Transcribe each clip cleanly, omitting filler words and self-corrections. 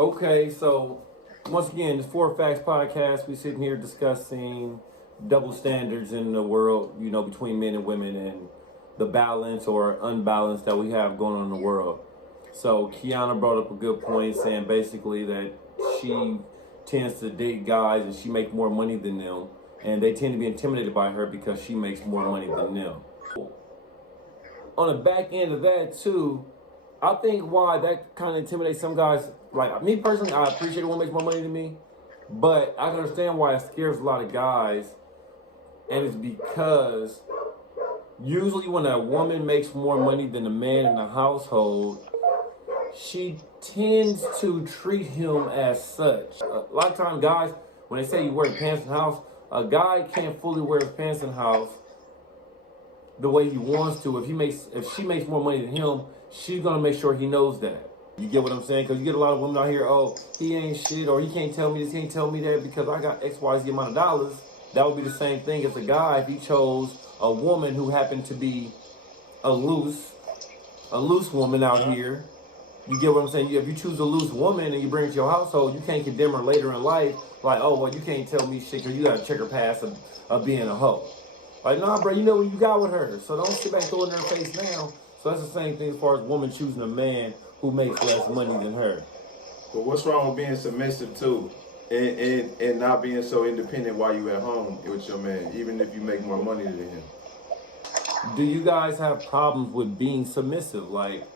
Okay, so once again, this Four Facts podcast. We sitting here discussing double standards in the world, between men and women, and the balance or unbalance that we have going on in the world. So Kiana brought up a good point, saying basically that she tends to date guys and she makes more money than them, and they tend to be intimidated by her because she makes more money than them. On the back end of that too, I think why that kind of intimidates some guys. Like me personally, I appreciate a woman makes more money than me, but I can understand why it scares a lot of guys, and it's because usually when a woman makes more money than a man in the household, she tends to treat him as such. A lot of times, guys, when they say you wear your pants in the house, a guy can't fully wear his pants in the house the way he wants to. If she makes more money than him, she's gonna make sure he knows that. You get what I'm saying? Because you get a lot of women out here, oh, he ain't shit, or he can't tell me this, he can't tell me that because I got X, Y, Z amount of dollars. That would be the same thing as a guy if he chose a woman who happened to be a loose woman out here. You get what I'm saying? If you choose a loose woman and you bring her to your household, you can't condemn her later in life. Like, oh, well, you can't tell me shit because you got a checker pass of being a hoe. Like, nah, bro, you know what you got with her. So don't sit back and throw it in her face now. So that's the same thing as far as woman choosing a man who makes less money than her. But what's wrong with being submissive too? And not being so independent while you at home with your man, even if you make more money than him? Do you guys have problems with being submissive? Like,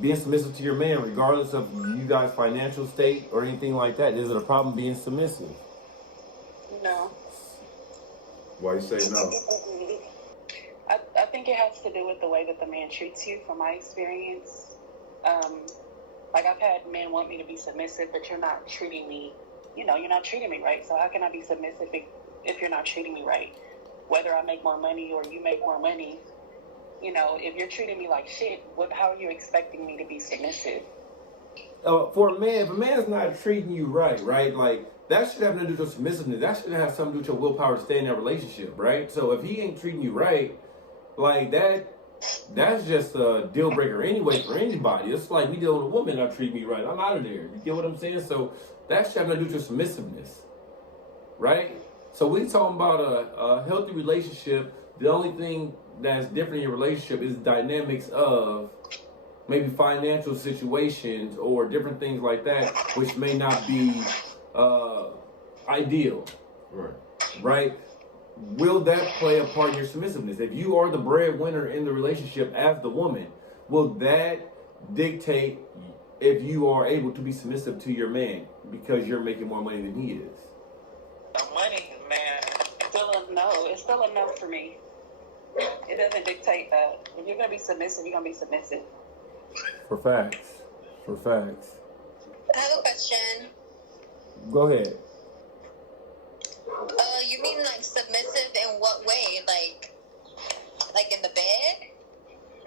being submissive to your man, regardless of you guys' financial state or anything like that? Is it a problem being submissive? No. Why you say no? I think it has to do with the way that the man treats you, from my experience. Like, I've had men want me to be submissive, but you're not treating me, you're not treating me right. So how can I be submissive if you're not treating me right? Whether I make more money or you make more money, if you're treating me like shit, how are you expecting me to be submissive? For a man, if a man's not treating you right, like, that should have nothing to do with submissiveness. That should have something to do with your willpower to stay in that relationship, right? So if he ain't treating you right, like that's just a deal breaker anyway for anybody. It's like me dealing with a woman not treating me right. I'm out of there. You get what I'm saying? So that should have nothing to do with your submissiveness, right? So we talking about a healthy relationship. The only thing that's different in your relationship is dynamics of maybe financial situations or different things like that, which may not be ideal. Right? Will that play a part in your submissiveness? If you are the breadwinner in the relationship as the woman, will that dictate if you are able to be submissive to your man because you're making more money than he is? The money, man, it's still a no for me. It doesn't dictate that. If you're going to be submissive, you're going to be submissive. For facts. I have a question. Go ahead. You mean like submissive in what way? Like in the bed?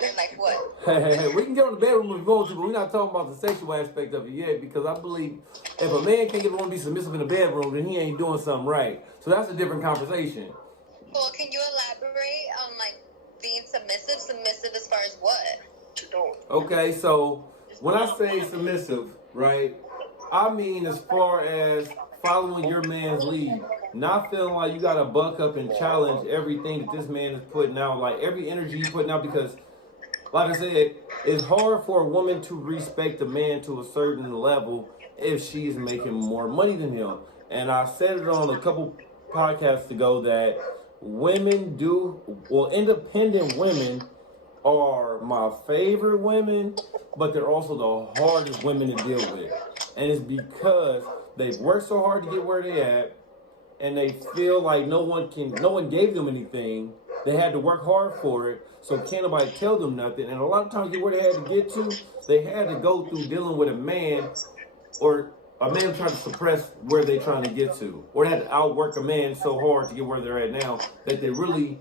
Or like what? Hey, we can get on the bedroom if we want to, but we're not talking about the sexual aspect of it yet, because I believe if a man can't get a woman to be submissive in the bedroom, then he ain't doing something right. So that's a different conversation. Well, can you elaborate on like being submissive? Submissive as far as what? Okay, so when I say submissive, right, I mean as far as following your man's lead. Not feeling like you gotta buck up and challenge everything that this man is putting out, like every energy you're putting out, because like I said, it's hard for a woman to respect a man to a certain level if she's making more money than him. And I said it on a couple podcasts ago that independent women are my favorite women, but they're also the hardest women to deal with. And it's because they've worked so hard to get where they at, and they feel like no one gave them anything. They had to work hard for it, so can't nobody tell them nothing. And a lot of times, where they had to get to, they had to go through dealing with a man, or a man trying to suppress where they're trying to get to, or they had to outwork a man so hard to get where they're at now that they really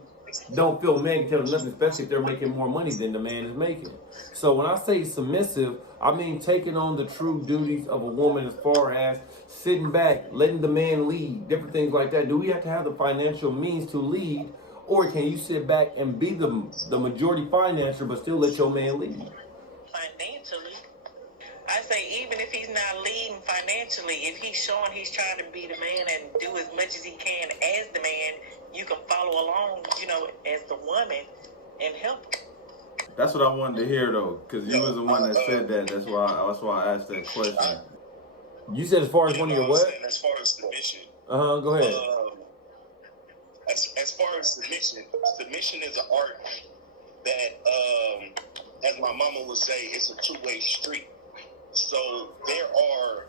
don't feel a man can tell them nothing, especially if they're making more money than the man is making. So when I say submissive, I mean taking on the true duties of a woman as far as sitting back, letting the man lead, different things like that. Do we have to have the financial means to lead, or can you sit back and be the majority financer but still let your man lead? Financially, I say even if he's not leading financially, if he's showing he's trying to be the man and do as much as he can as the man, you can follow along, as the woman and help. That's what I wanted to hear though, because you was the one that said that. That's why I asked that question. You said as far as one of your what? As far as submission. Go ahead. As far as submission is an art that, as my mama would say, it's a two-way street. So there are